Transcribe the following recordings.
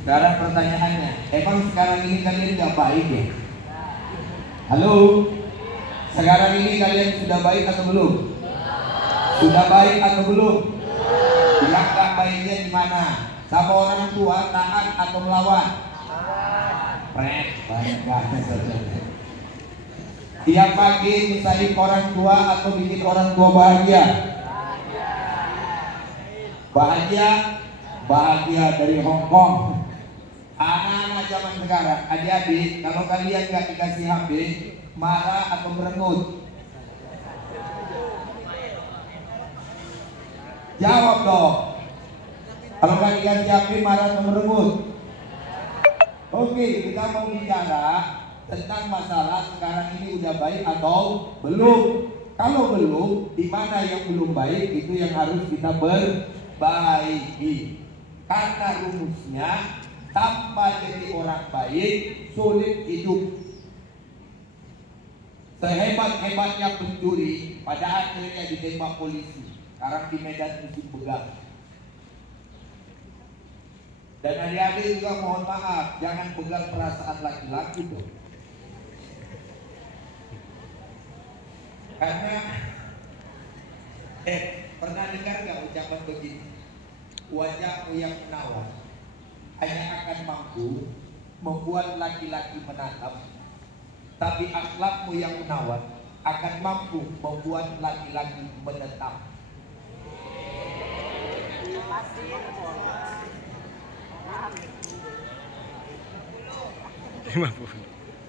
Sekarang pertanyaannya, emang sekarang ini kalian gak baik ya? Halo? Sekarang ini kalian sudah baik atau belum? Sudah baik atau belum? Yang gak baiknya di mana? Sama orang tua taat atau melawan? Banyak banget. Tiap pagi misahin orang tua atau bikin orang tua bahagia? Bahagia dari Hong Kong. Anak-anak zaman sekarang, adik-adik, kalau kalian gak dikasih HP, marah atau merengut? Jawab dong. Kalau gak dikasih HP, marah atau merengut? Oke, kita mau bicara tentang masalah sekarang ini udah baik atau belum. Kalau belum, di mana yang belum baik itu yang harus kita perbaiki. Karena rumusnya, tanpa jadi orang baik, sulit hidup. Sehebat-hebatnya pencuri, pada akhirnya ditembak polisi. Sekarang di Medan musim begal. Dan adik-adik juga mohon maaf, jangan begal perasaan laki-laki dong. Karena pernah dengar gak ucapan begini? Wajahmu yang menawan hanya akan mampu membuat laki-laki menatap, tapi akhlakmu yang menawan akan mampu membuat laki-laki menetap.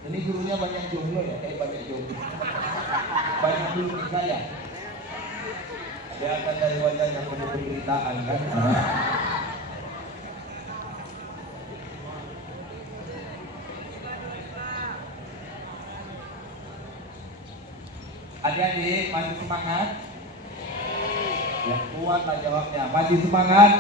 Ini gurunya banyak jomblo ya, banyak jomblo. Banyak belum nikah ya. Kelihatan dari wajahnya penuh penderitaan kan. Adik-adik masih semangat? Yang kuat lah jawabnya. Masih semangat?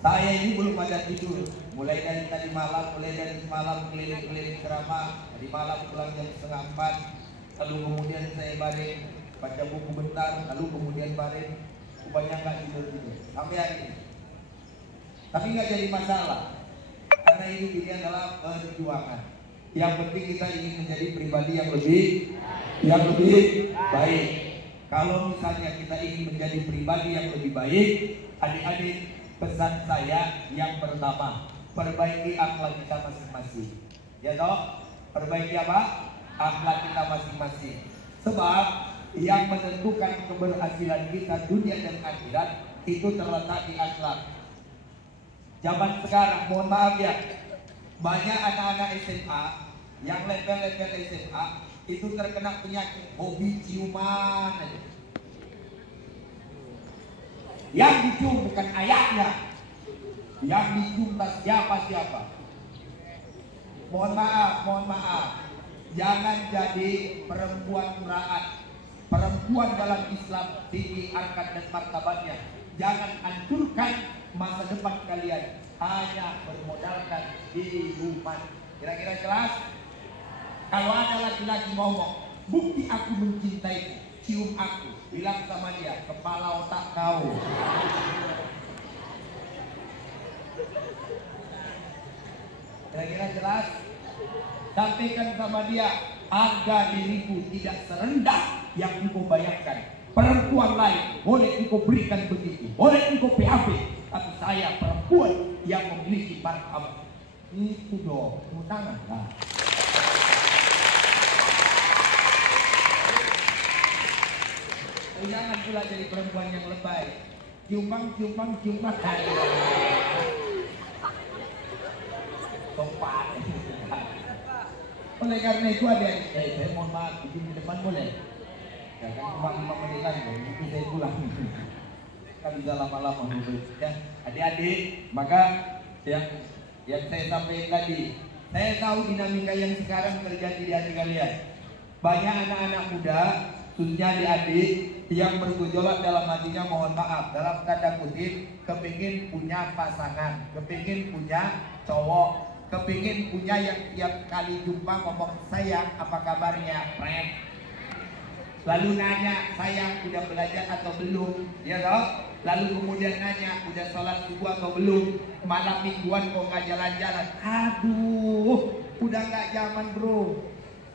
Saya ini belum ada tidur. Mulai dari tadi malam, mulai dari semalam keliling-keliling ceramah. Tadi malam pulang jam 3:30. Lalu kemudian saya balik baca buku bentar. Lalu kemudian balik. Rupanya nggak tidur-tidur sampai hari ini. Tapi nggak jadi masalah. Karena hidup ini adalah perjuangan. Yang penting kita ingin menjadi pribadi yang lebih baik. Kalau misalnya kita ingin menjadi pribadi yang lebih baik, adik-adik, pesan saya yang pertama, perbaiki akhlak kita masing-masing. Ya toh? Perbaiki apa? Akhlak kita masing-masing. Sebab yang menentukan keberhasilan kita dunia dan akhirat itu terletak di akhlak. Zaman sekarang, mohon maaf ya, banyak anak-anak SMA yang level-level SMA itu terkena penyakit hobi ciuman aja. Yang dicium bukan ayahnya, yang dicium tak siapa-siapa. Mohon maaf, jangan jadi perempuan murahan. Perempuan dalam Islam tinggi harkat dan martabatnya. Jangan hancurkan masa depan kalian hanya bermodalkan hidupan. Kira-kira jelas? Kalau ada laki-laki ngomong, bukti aku mencintaimu, cium aku, bilang sama dia, kepala otak kau. Kira-kira jelas? Sampaikan sama dia, harga diriku tidak serendah yang engkau bayangkan. Perempuan lain boleh engkau berikan begitu, boleh engkau PHP, tapi saya perempuan yang memiliki martabat. Itu dong, tepuk tangan. Nah. Jangan pula jadi perempuan yang lebay. Ciuman. Sopan. Oleh karena itu saya mohon maaf, di depan boleh. Ya kan cuma 5 menit lagi, mungkin saya pulang. Kan bisa lama-lama ya. Adik-adik, maka yang saya sampaikan tadi, saya tahu dinamika yang sekarang terjadi di hati kalian. Banyak anak-anak muda, khususnya adik-adik yang bergejolak dalam hatinya, mohon maaf, dalam tanda kutip, kepingin punya pasangan, kepingin punya cowok, kepingin punya yang tiap kali jumpa ngomong sayang apa kabarnya, Lalu nanya, sayang udah belajar atau belum? Ya toh? Lalu kemudian nanya, udah sholat subuh atau belum? Malam mingguan kok nggak jalan-jalan? Aduh, udah nggak zaman bro.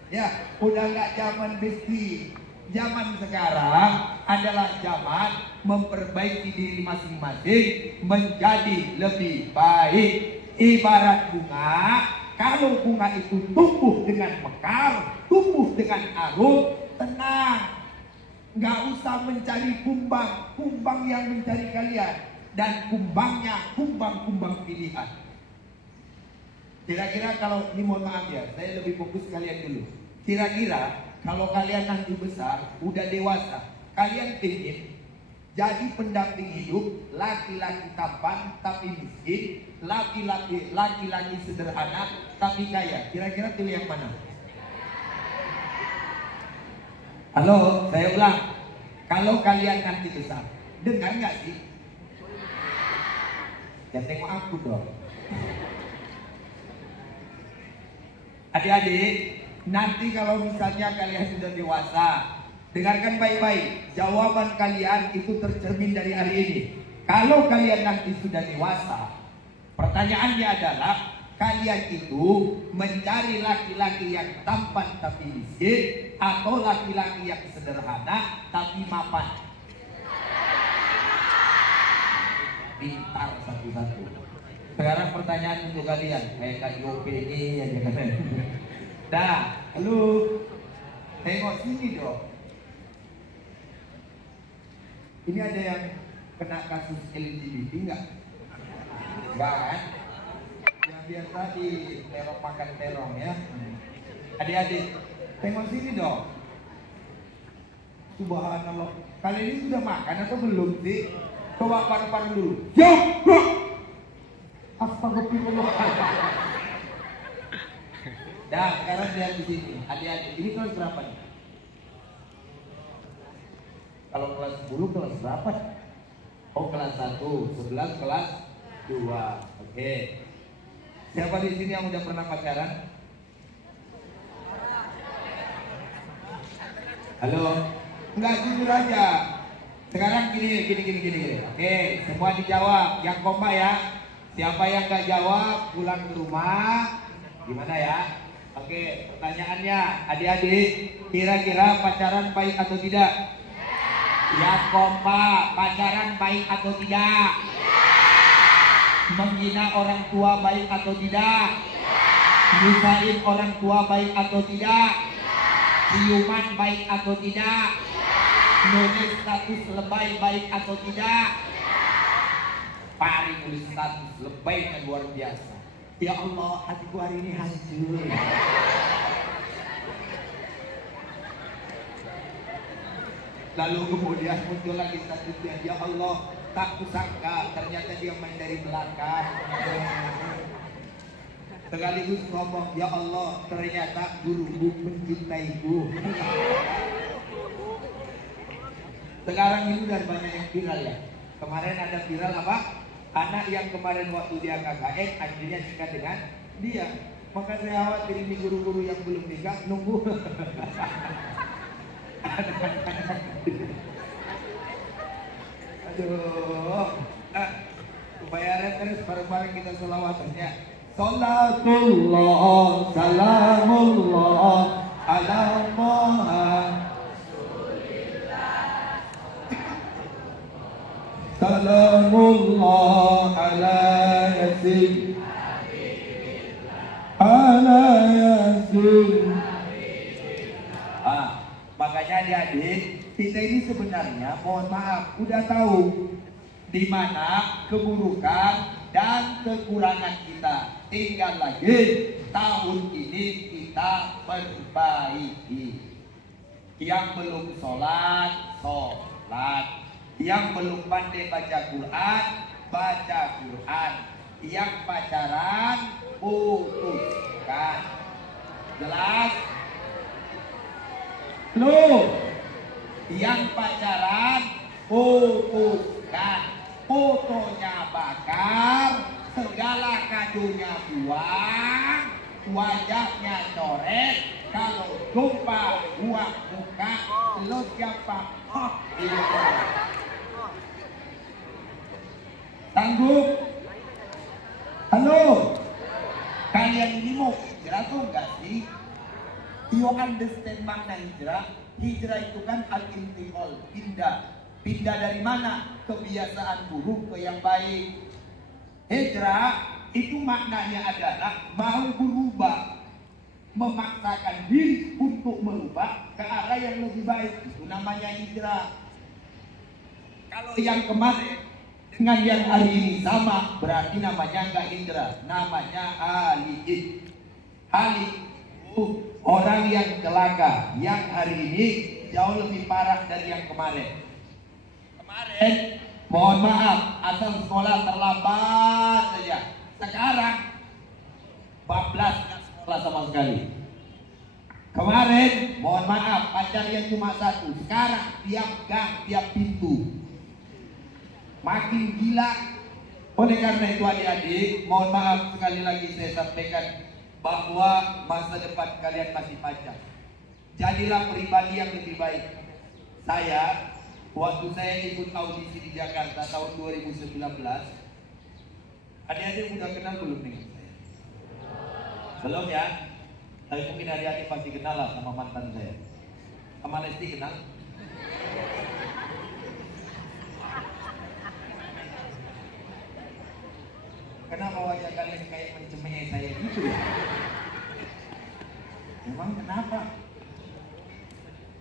Ya, udah nggak zaman besti. Zaman sekarang adalah zaman memperbaiki diri masing-masing menjadi lebih baik. Ibarat bunga, kalau bunga itu tumbuh dengan mekar, tumbuh dengan arum, tenang, nggak usah mencari kumbang yang mencari kalian, dan kumbangnya kumbang pilihan. Kira-kira kalau ini, mohon maaf ya, saya lebih fokus kalian dulu. Kira-kira kalau kalian nanti besar, udah dewasa, kalian ingin jadi pendamping hidup, laki-laki tampan tapi miskin, laki-laki sederhana tapi kaya. Kira-kira pilih yang mana? Halo, saya ulang. Kalau kalian nanti besar, dengar nggak sih? Ya tengok aku dong. Adik-adik, nanti kalau misalnya kalian sudah dewasa, dengarkan baik-baik. Jawaban kalian itu tercermin dari hari ini. Kalau kalian nanti sudah dewasa, pertanyaannya adalah, kalian itu mencari laki-laki yang tampan tapi miskin, atau laki-laki yang sederhana tapi mapan? Pintar satu-satu. Sekarang pertanyaan untuk kalian, kayak Kak Yope ini aja kan. Dah, halo, tengok sini dong. Ini ada yang kena kasus LGBT enggak? Enggak kan? Yang biasa di terong makan terong ya. Adik-adik, tengok sini dong. Subhanallah. Kalian ini sudah makan atau belum sih? Coba paru-paru dulu. Yuk! Astagfirullah. Dah, sekarang lihat di sini. Adik-adik, ini kelas berapa nih? Kalau kelas 10 kelas berapa? Oh, kelas 1, 11 kelas 2. Oke. Siapa di sini yang udah pernah pacaran? Halo? Enggak, jujur aja. Sekarang gini. Oke, semua dijawab. Yang kompak ya. Siapa yang nggak jawab pulang ke rumah. Gimana ya? Oke, pertanyaannya, adik-adik, kira-kira pacaran baik atau tidak? Yang kompak, pacaran baik atau tidak? Menghina orang tua baik atau tidak? Nyusahin orang tua baik atau tidak? Ciuman baik atau tidak? Nulis status lebay baik atau tidak? Pari nulis status lebay yang luar biasa. Ya Allah, hatiku hari ini hancur. Lalu kemudian muncul lagi statusnya, ya Allah, tak kusangka ternyata dia main dari belakang. Sekaligus ngomong, ya Allah, ternyata guruku mencintaiku. Sekarang ini udah banyak yang viral ya. Kemarin ada viral apa? Anak yang kemarin waktu dia KKN akhirnya nikah dengan dia. Maka saya khawatir ini guru-guru yang belum nikah nunggu. Aduh. Supaya terus bareng-bareng kita selawatannya. Salatullah, salamullah, ala Muhammad. Salamullah ala Yasin, ala Yasin. Makanya adik-adik, kita ini sebenarnya mohon maaf udah tahu di mana keburukan dan kekurangan kita. Tinggal lagi tahun ini kita perbaiki. Yang belum sholat, sholat. Yang belum pandai baca Quran, baca Quran. Yang pacaran, putuskan. Jelas? Loh, yang pacaran, putuskan. Fotonya bakar, segala kadonya buang, wajahnya coret. Kalau jumpa buang muka, Lo siapa? Oh, iya. Tangguh. Halo. Kalian ini mau hijrah tuh enggak sih? You understand makna hijrah? Hijrah itu kan al-intiqal, pindah. Pindah dari mana? Kebiasaan buruk ke yang baik. Hijrah itu maknanya adalah mau berubah, memaksakan diri untuk merubah ke arah yang lebih baik. Itu namanya hijrah. Kalau yang kemarin dengan yang hari ini sama, berarti namanya enggak hijrah, namanya halik. Halik orang yang celaka, yang hari ini jauh lebih parah dari yang kemarin. Kemarin mohon maaf, asal sekolah terlambat saja. Sekarang bablas nggak sekolah sama sekali. Kemarin mohon maaf, pacarnya cuma satu. Sekarang tiap gang, tiap pintu. Makin gila. Oleh karena itu adik-adik, mohon maaf sekali lagi saya sampaikan bahwa masa depan kalian masih panjang. Jadilah pribadi yang lebih baik. Saya, waktu saya ikut audisi di Jakarta tahun 2019, adik-adik udah kenal belum dengan saya? Belum ya? Tapi mungkin adik-adik pasti kenal lah sama mantan saya. Sama Lesti kenal? Kenapa wajah kalian kayak mencemeh saya gitu ya? Memang kenapa?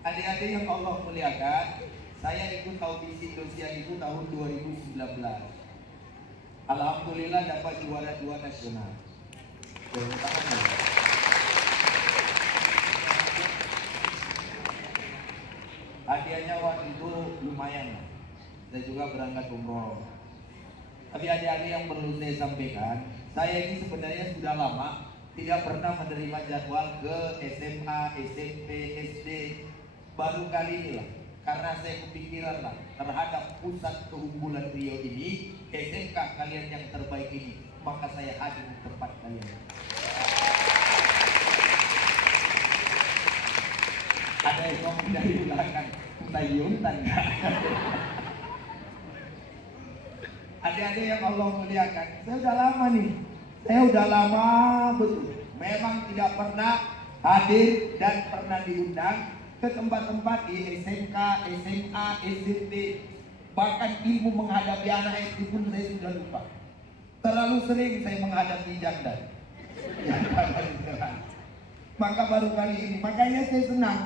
Adik-adik yang Allah muliakan, saya ikut audisi Indonesia itu tahun 2019. Alhamdulillah dapat juara 2 nasional. Hadiahnya waktu itu lumayan. Saya juga berangkat umroh. Tapi adik-adik yang perlu saya sampaikan, saya ini sebenarnya sudah lama tidak pernah menerima jadwal ke SMA, SMP, SD. Baru kali ini lah, karena saya kepikiran lah terhadap pusat keunggulan Riau ini, SMK kalian yang terbaik ini, maka saya hadir di tempat kalian. Ada yang ngomong dari belakang, tayuntan. Adik-adik yang Allah muliakan, saya udah lama nih. Saya udah lama betul. Memang tidak pernah hadir dan pernah diundang ke tempat-tempat di SMK, SMA, SMP. Bahkan ilmu menghadapi anak SD pun saya sudah lupa. Terlalu sering saya menghadapi janda. Maka baru kali ini, makanya saya senang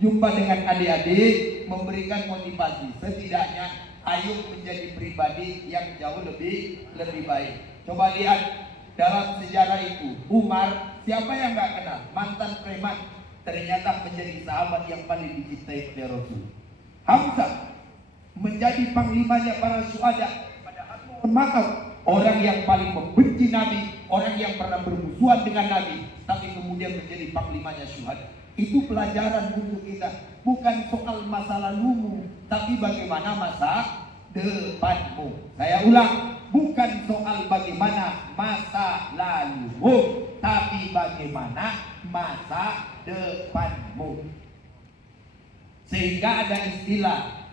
jumpa dengan adik-adik, memberikan motivasi. Setidaknya ayo menjadi pribadi yang jauh lebih baik. Coba lihat dalam sejarah itu, Umar, siapa yang nggak kenal? Mantan preman, ternyata menjadi sahabat yang paling dicintai oleh Rasul. Hamzah menjadi panglimanya para syuhada. Padahal mohon maaf, orang yang paling membenci Nabi, orang yang pernah bermusuhan dengan Nabi, tapi kemudian menjadi panglimanya syuhada. Itu pelajaran untuk kita, bukan soal masa lalumu, tapi bagaimana masa depanmu. Saya ulang, bukan soal bagaimana masa lalumu, tapi bagaimana masa depanmu. Sehingga ada istilah,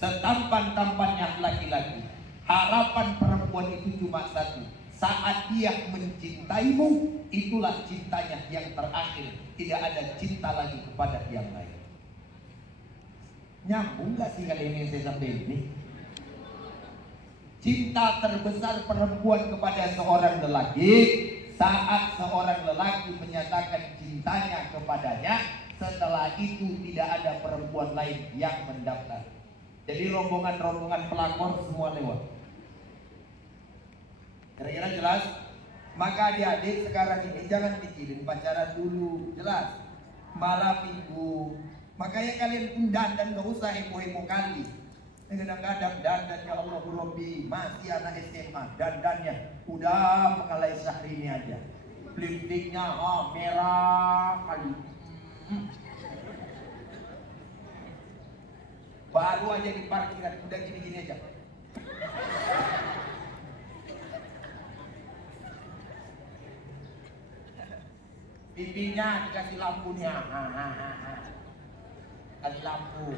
setampan-tampannya laki-laki, harapan perempuan itu cuma satu. Saat dia mencintaimu, itulah cintanya yang terakhir. Tidak ada cinta lagi kepada yang lain. Nyambung gak sih kalian yang saya sampaikan ini? Cinta terbesar perempuan kepada seorang lelaki, saat seorang lelaki menyatakan cintanya kepadanya, setelah itu tidak ada perempuan lain yang mendaftar. Jadi rombongan-rombongan pelakor semua lewat. Kira-kira jelas? Maka adik-adik sekarang ini jangan pikirin pacaran dulu, jelas? Malam minggu. Makanya kalian pun dandan gak usah heboh-heboh kali. Kadang-kadang dandan ya Allah Rabbi, masih anak SMA dandannya udah mengalai Syahrini aja. Lipstiknya merah kali. Baru aja di parkiran udah gini-gini aja. Pipinya dikasih lampunya. Ada lampu.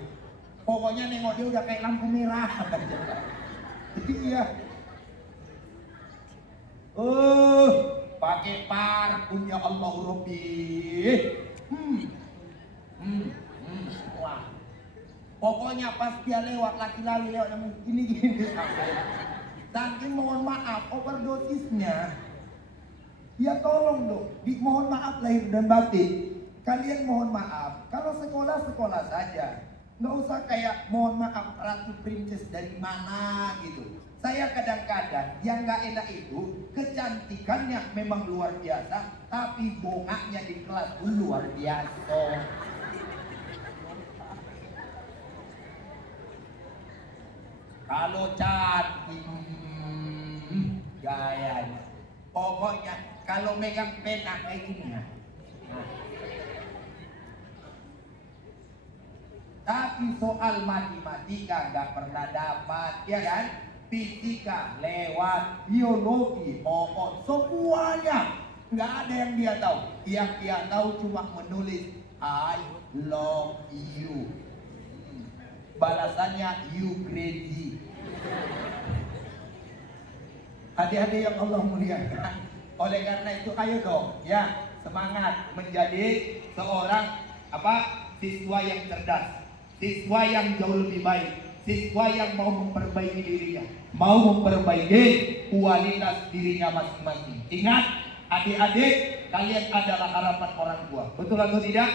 Pokoknya nengok dia udah kayak lampu merah. Iya. Pakai parfum ya Allah Rabbi. Wah. Pokoknya pas dia lewat laki-laki lewat gini saking mohon maaf overdosisnya. Ya tolong dong, mohon maaf lahir dan batin. Kalian mohon maaf. Kalau sekolah saja. Nggak usah kayak mohon maaf Ratu Princess dari mana gitu. Saya kadang-kadang yang nggak enak itu kecantikannya memang luar biasa, tapi bongaknya di kelas pun luar biasa. Kalau cantik gayanya, pokoknya kalau megang pena kayak gini ya. Tapi soal matematika nggak pernah dapat, ya kan? Fisika lewat, biologi, semuanya nggak ada yang dia tahu. Yang dia tahu cuma menulis I love you. Balasannya you crazy. Adik-adik yang Allah muliakan. Oleh karena itu ayo dong, ya semangat menjadi seorang siswa yang cerdas, siswa yang jauh lebih baik, siswa yang mau memperbaiki dirinya, mau memperbaiki kualitas dirinya masing-masing. Ingat, adik-adik, kalian adalah harapan orang tua. Betul atau tidak?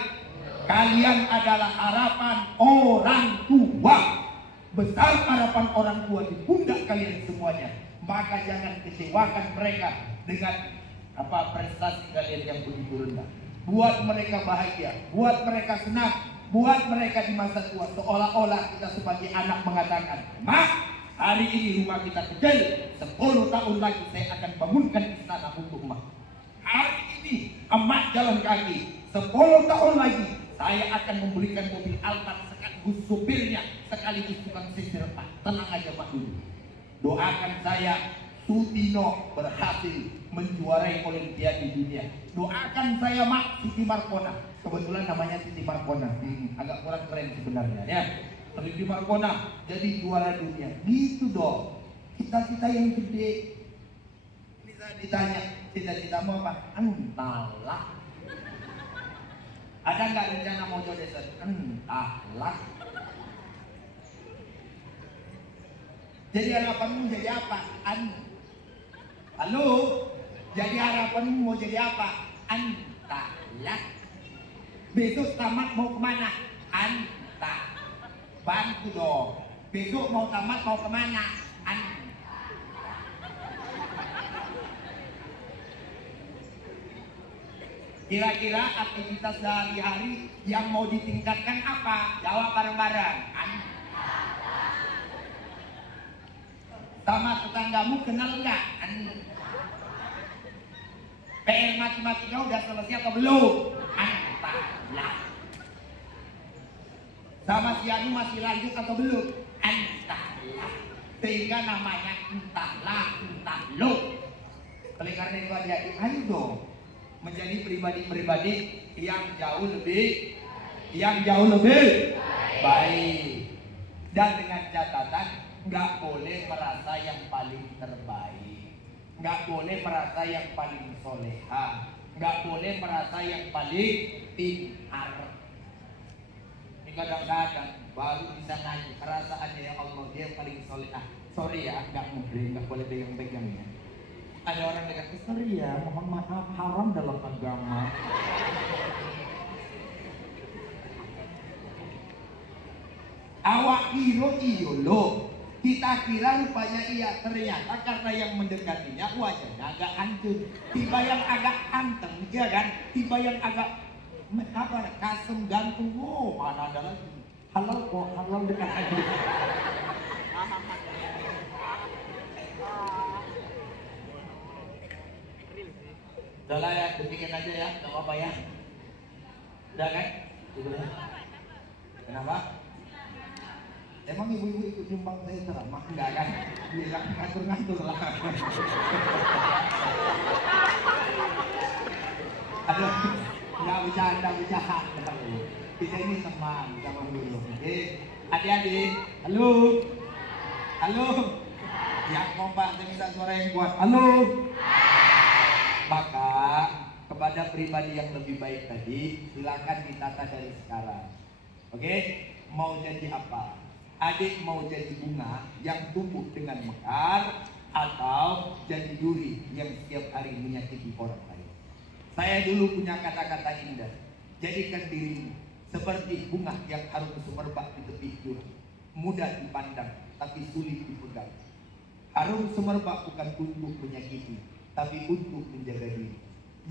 Kalian adalah harapan orang tua. Besar harapan orang tua di pundak kalian semuanya. Maka jangan kecewakan mereka dengan prestasi kalian yang begitu rendah. Buat mereka bahagia, buat mereka senang, buat mereka di masa tua seolah-olah kita sebagai anak mengatakan, "Mak, hari ini rumah kita kecil, 10 tahun lagi saya akan bangunkan istana untuk Mak. Hari ini emak jalan kaki, 10 tahun lagi saya akan memberikan mobil Alphard sekaligus supirnya, sekaligus tukang sisir. Tenang aja Pak dulu. Doakan saya Sutino berhasil menjuarai Olimpiade dunia. Doakan saya Mak Siti Markona. Kebetulan namanya Siti Markona. Agak kurang keren sebenarnya ya. Siti Markona jadi juara dunia. Gitu dong. Cita-cita yang gede. Ini saya ditanya, cita-citamu apa? Entahlah. Ada nggak rencana mau jodoh? Entahlah. Jadi harapanmu jadi apa? Halo? Jadi harapanmu mau jadi apa? Entahlah. Besok tamat mau kemana? Entah. Bantu dong. Besok mau tamat mau kemana? Entah. Kira-kira aktivitas sehari-hari yang mau ditingkatkan apa? Jawab bareng-bareng. Sama tetanggamu kenal enggak? PR matematika udah selesai atau belum? Entahlah. Sama si Anu masih lanjut atau belum? Entahlah. Sehingga namanya entahlah, entah lo. Oleh karena itu adik-adik, ayo dong menjadi pribadi-pribadi yang jauh lebih baik. Dan dengan catatan nggak boleh merasa yang paling terbaik, nggak boleh merasa yang paling soleha, nggak boleh merasa yang paling pintar. Ini kadang-kadang baru bisa nanya perasaannya, ya Allah dia yang paling soleha. Sorry ya, nggak mudri, nggak boleh pegang-pegang ya. Ada orang dekat, sorry ya, mohon maaf, haram dalam agama. Awak kira iyo lo, kita kira rupanya iya, ternyata karena yang mendekatinya wajahnya agak hancur, tiba yang agak anteng, ya kan? Tiba yang agak kasem gantung, mana ada lagi? Halal kok, halal dekat aja. Udah lah ya, buktikan aja ya, gak apa-apa ya. Udah kan? Kenapa? Emang ibu-ibu ikut nyumbang saya ceramah? Enggak kan? Bilang ngatur-ngatur lah. Aduh, nggak bercanda. Kita ini teman sama dulu. Oke, adik-adik, halo, halo, yang kompak, saya minta suara yang kuat. Halo. Maka kepada pribadi yang lebih baik tadi, silakan ditata dari sekarang. Oke, mau jadi apa? Adik mau jadi bunga yang tumbuh dengan mekar, atau jadi duri yang setiap hari menyakiti orang lain. Saya dulu punya kata-kata indah. Jadikan dirimu seperti bunga yang harum semerbak di tepi jurang, mudah dipandang tapi sulit dipegang. Harum semerbak bukan untuk menyakiti, tapi untuk menjaga diri.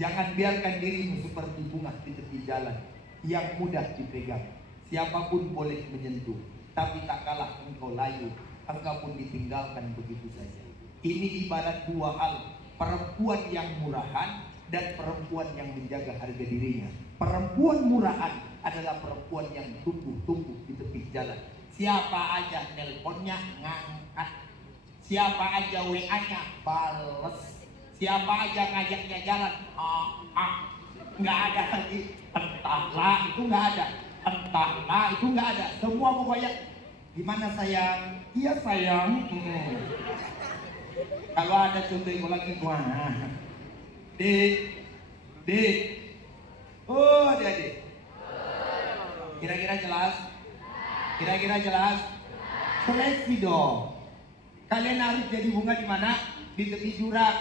Jangan biarkan dirimu seperti bunga di tepi jalan yang mudah dipegang. Siapapun boleh menyentuh, tapi tak kalah engkau layu, engkau pun ditinggalkan begitu saja. Ini ibarat dua hal, perempuan yang murahan dan perempuan yang menjaga harga dirinya. Perempuan murahan adalah perempuan yang tumbuh di tepi jalan. Siapa aja nelponnya ngangkat, siapa aja WA-nya bales, siapa aja ngajaknya jalan, nggak ada lagi entahlah, itu nggak ada, entahlah itu nggak ada. Semua pokoknya gimana sayang, iya sayang. Kalau ada contoh yang lagi wah, dik, oh adik, kira-kira jelas? Kira-kira jelas? Seleksi dong. Kalian harus jadi bunga di mana? Di tepi jurang.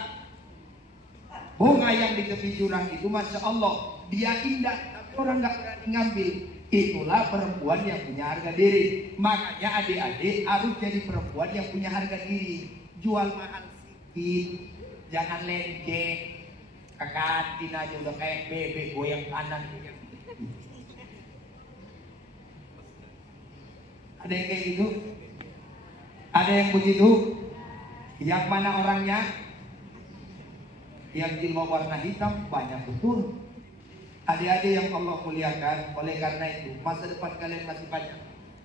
Bunga yang di tepi jurang itu, masya Allah, dia indah, tapi orang nggak berani ngambil. Itulah perempuan yang punya harga diri. Makanya adik-adik harus jadi perempuan yang punya harga diri. Jual mahal sedikit, jangan lenceng. Ke kantin aja udah kayak bebek goyang kanan. Ada yang kayak gitu? Ada yang begitu? Yang mana orangnya? Yang jilbab warna hitam banyak betul. Adik-adik yang Allah muliakan, oleh karena itu masa depan kalian masih banyak.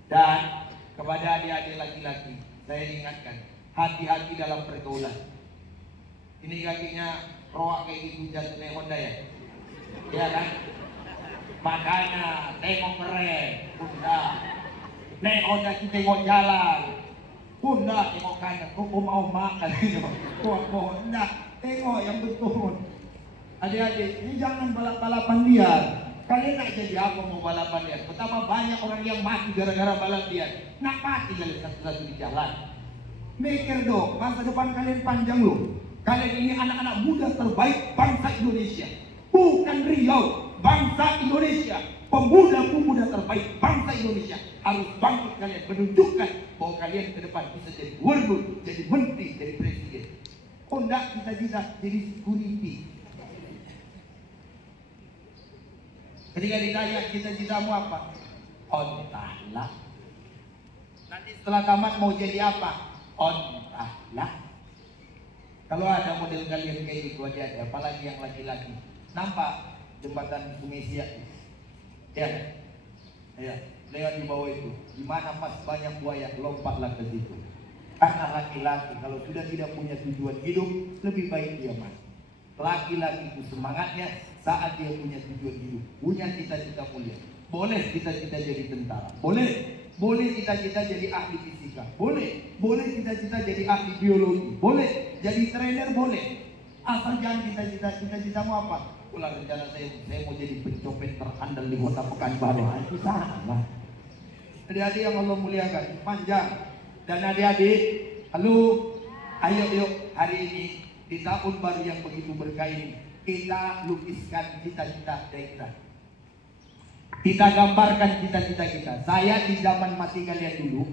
Dan kepada adik-adik laki-laki, saya ingatkan, hati-hati dalam pergaulan. Ini kakinya roak kayak gitu jatuh naik Honda ya? Iya kan? Makanya tengok keren, udah. Naik Honda kita tengok jalan, udah tengok kanan, kok mau makan gitu. Kok enggak, tengok yang betul. Adik-adik, ini jangan balap-balapan liar. Kalian nak jadi apa mau balapan liar? Pertama banyak orang yang mati gara-gara balap liar. Nak mati kalian satu-satu di jalan. Mikir dong, masa depan kalian panjang loh. Kalian ini anak-anak muda terbaik bangsa Indonesia. Bukan Riau, bangsa Indonesia. Pemuda-pemuda terbaik bangsa Indonesia. Harus bangkit kalian, menunjukkan bahwa kalian ke depan bisa jadi gubernur, jadi menteri, jadi presiden. Oh enggak, kita jadi security. Ketika ditanya cita-citamu apa? Entahlah. Nanti setelah tamat mau jadi apa? Entahlah. Kalau ada model kalian kayak gitu aja, apalagi yang laki-laki. Nampak jembatan Sungai Siak? Ya, ya, lewat di bawah itu. Gimana pas banyak buaya, lompatlah ke situ. Karena laki-laki kalau sudah tidak punya tujuan hidup, lebih baik dia mati. Laki-laki itu semangatnya saat dia punya tujuan hidup, punya cita-cita mulia. Boleh cita-cita jadi tentara, boleh cita-cita jadi ahli fisika, boleh cita-cita jadi ahli biologi, boleh jadi trainer, boleh. Asal jangan cita-citamu apa? Ulah rencana saya mau jadi pencopet terandal di kota Pekanbaru. Itu salah. Adik-adik yang Allah muliakan, panjang. Dan adik-adik, halo, ayo hari ini di tahun baru yang begitu berkah ini, kita lukiskan cita-cita kita. Kita gambarkan cita-cita kita. Saya di zaman mati kalian dulu,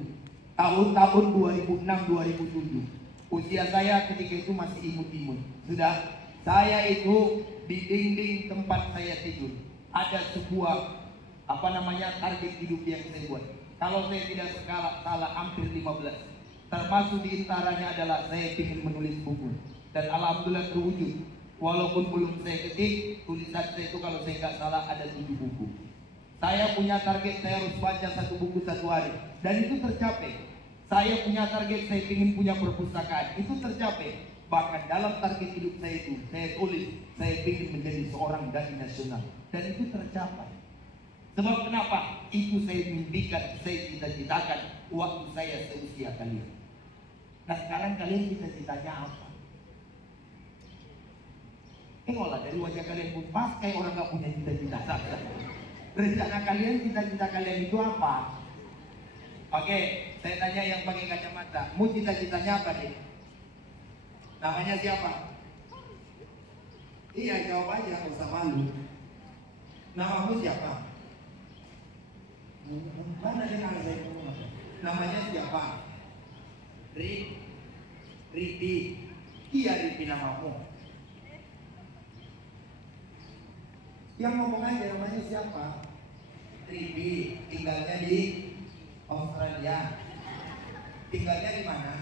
tahun-tahun 2006-2007, usia saya ketika itu masih imut-imut. Sudah, saya itu di dinding tempat saya tidur ada sebuah target hidup yang saya buat. Kalau saya tidak salah hampir 15. Termasuk diantaranya adalah saya ingin menulis buku. Dan alhamdulillah terwujud. Walaupun belum saya ketik, tulisan saya itu kalau saya nggak salah ada 7 buku. Saya punya target saya harus baca 1 buku 1 hari. Dan itu tercapai. Saya punya target saya ingin punya perpustakaan. Itu tercapai. Bahkan dalam target hidup saya itu, saya tulis, saya ingin menjadi seorang dai nasional. Dan itu tercapai. Sebab kenapa? Itu saya mimpikan, saya cita-citakan waktu saya seusia kalian. Nah sekarang kalian cita-citanya apa? Tengoklah dari wajah kalian pun pas kayak orang gak punya cita-cita. Rencana kalian, cita-cita kalian itu apa? Oke, saya tanya yang pakai kacamata, mau cita-citanya apa nih? Namanya siapa? Iya, jawab aja, nggak usah malu. Namamu siapa? Mana dia nama saya? Namanya siapa? Ripi. Iya, Ripi namamu. Yang ngomong aja namanya siapa? Ripi, tinggalnya di Australia. Tinggalnya di mana?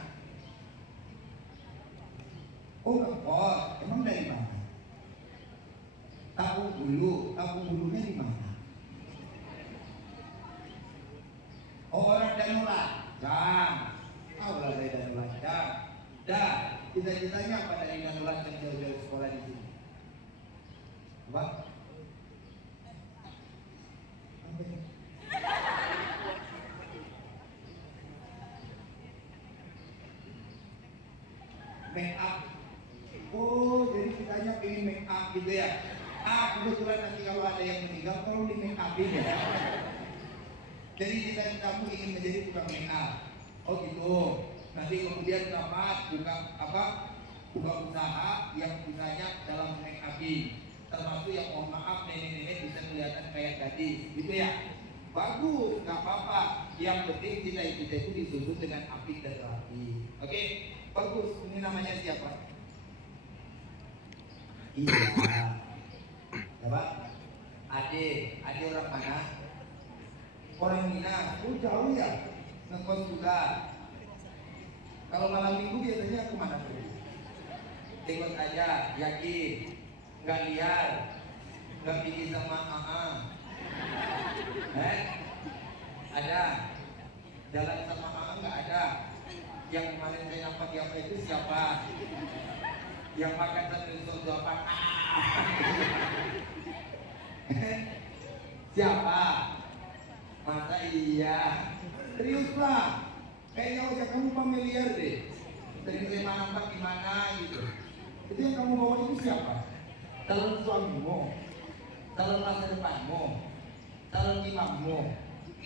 Oh, Kempot. Emang dari mana? Tahu bulunya di mana? Oh, orang Danulat. Tahu lah dari Danulat. Dah. Cita-citanya apa dari Danulat yang jauh-jauh sekolah di sini? Apa? Make up. Oh, jadi kitanya pengen make up gitu ya. Kebetulan nanti kalau ada yang meninggal, tolong di make upin ya. Jadi cita-citamu ingin menjadi tukang make up. Oh gitu. Nanti kemudian dapat buka usaha yang usahanya dalam make upin. Termasuk yang mohon maaf nenek-nenek bisa kelihatan kayak gadis, gitu ya. Bagus, nggak apa-apa. Yang penting cita-cita itu disusun dengan apik dan rapi. Oke, bagus. Ini namanya siapa? Iya. Siapa? Ade orang mana? Orang Minang. Oh jauh ya. Ngekos juga. Kalau malam minggu biasanya kemana tuh? Ikut aja, yakin. Nggak liar, nggak pergi sama ada jalan sama nggak ada. Yang kemarin saya nampak apa itu siapa? Yang makan satu apa? Siapa? Masa iya? Serius lah. Kayaknya wajah kamu familiar deh. Dari saya nampak gimana gitu. Itu yang kamu bawa itu siapa? Calon suamimu, calon masa depanmu, calon imammu,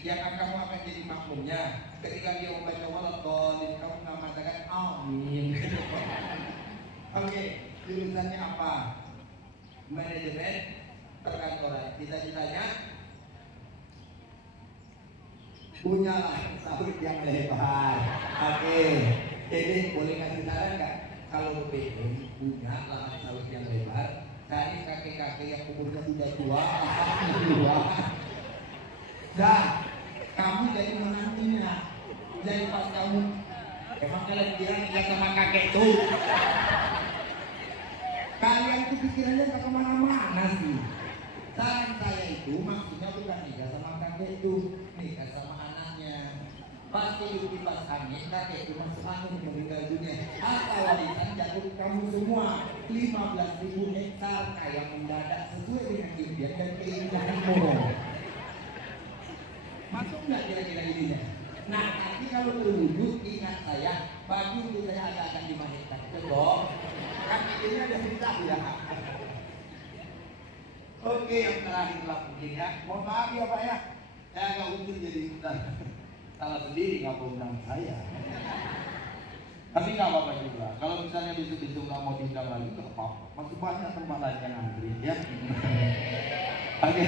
yang kamu akan jadi makmumnya. Ketika dia membaca waladhdallin, kamu mengatakan amin. Oke, jurusannya apa? Manajemen perkantoran. Cita-citanya punyalah sahut yang lebar. Oke, jadi boleh kasih saran nggak? Kalau pengen punya lahan sawit yang lebar, cari kakek-kakek yang umurnya sudah tua. Dah, kamu jadi menantunya. Jadi pas kamu, emang kalian bilang nikah sama kakek tuh. Kalian tuh pikirannya gak kemana-mana sih. Saran saya itu maksudnya bukan nikah sama kakek itu, nikah sama anaknya. Pasti di kipas angin kakek itu masuk angin meninggal dunia. Harta warisan jatuh kamu semua 15.000 hektar kayak mendadak sesuai dengan impian dan keinginanmu. Masuk nggak kira-kira ininya? Nah nanti kalau terwujud ingat saya, bagi itu saya akan 5 hektar. Betul? Kan ini ada cerita ya. Oke, yang terakhir lah mungkin ya. Mohon maaf ya Pak ya. Saya agak unsur jadi salah sendiri nggak undang saya. Tapi nggak apa-apa juga. Kalau misalnya besok-besok nggak mau tinggal lagi, nggak apa-apa. Masih banyak tempat lain yang antri ya. Oke.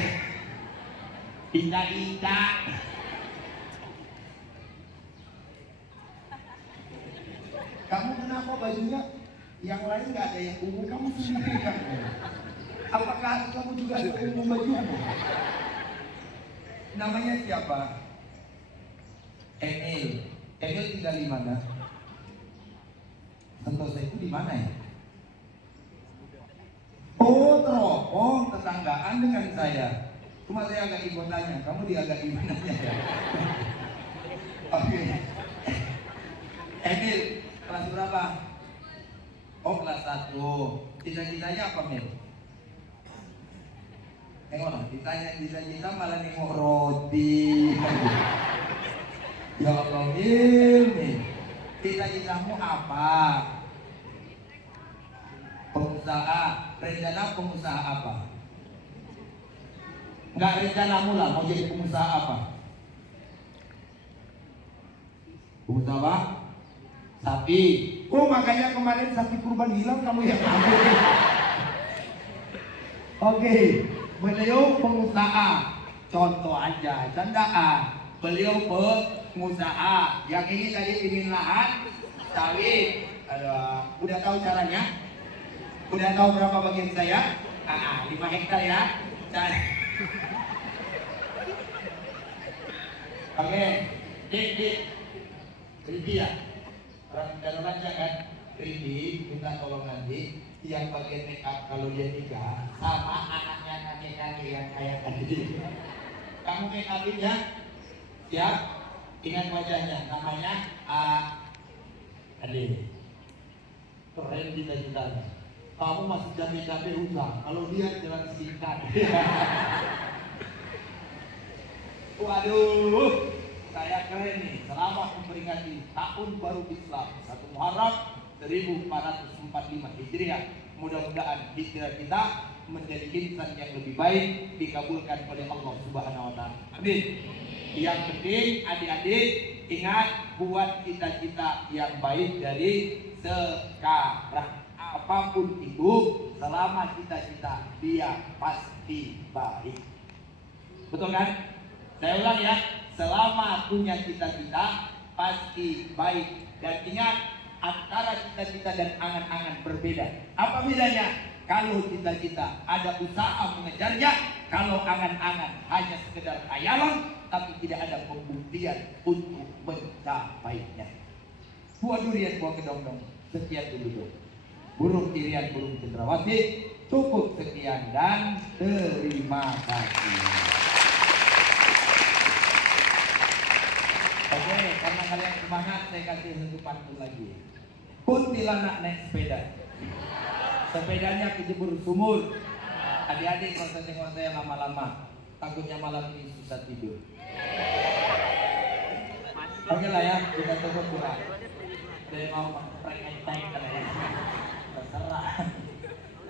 Indah-indah. Kamu kenapa bajunya yang lain nggak ada yang ungu, kamu sendiri kan? Apakah kamu juga ada ungu bajumu? Namanya siapa? Emil tinggal di mana? Sentosa itu di mana ya? Oh, teropong, tetanggaan dengan saya. Cuma saya agak ikut tanya, kamu agak di mana ya? Oke. Emil, kelas berapa? Oh, kelas 1. Cita-citanya apa, Mil? Nengok lah, ditanya cita-cita malah nengok roti. Ya Allah, ini cita-citamu apa? Pengusaha, rencana pengusaha apa? Enggak rencanamu lah, mau jadi pengusaha apa? Pengusaha apa? Sapi. Oh makanya kemarin sapi kurban hilang kamu yang ambil. Oke, beliau pengusaha. Contoh aja, candaan. Beliau pengusaha. Yang ini tadi ingin lahan sawit. Udah tahu caranya? Udah tahu berapa bagian saya? 5 hektar ya. Oke, dik. Ridi ya, orang dalam aja kan. Ridi minta tolong nanti yang bagian make up kalau dia nikah sama anaknya kakek-kakek yang kayak tadi. Kamu make upin ya, siap? Ingat wajahnya, namanya Ade. Keren cita-citanya. Kamu masih capek-capek usah, kalau dia jalan singkat. Waduh, saya keren nih. Selamat memperingati tahun baru Islam 1 Muharram 1445 Hijriah. Mudah-mudahan hijrah kita menjadi insan yang lebih baik, dikabulkan oleh Allah Subhanahu wa taala. Amin. Yang penting adik-adik ingat, buat cita-cita yang baik dari sekarang. Apapun itu, selama cita-cita dia pasti baik. Betul kan? Saya ulang ya, selama punya cita-cita pasti baik. Dan ingat, antara cita-cita dan angan-angan berbeda. Apa bedanya? Kalau cita-cita ada usaha mengejarnya, kalau angan-angan hanya sekedar khayalan tapi tidak ada pembuktian untuk mencapainya. Buah durian, buah kedong-dong. Sekian dulu. Burung irian, burung cendrawasih. Cukup sekian dan terima kasih. Oke, karena kalian semangat, saya kasih satu pantun lagi. Kuntilanak naik sepeda. Sepedanya kejebur sumur. Adik-adik kalau saya tengok saya lama-lama, takutnya malam ini susah tidur. Oke lah ya, kita coba kurang. Saya mau prank-prank terserah.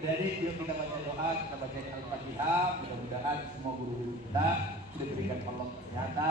Jadi yuk kita baca doa, kita baca Al-Fatihah. Mudah-mudahan semua guru-guru kita diberikan Allah kesehatan.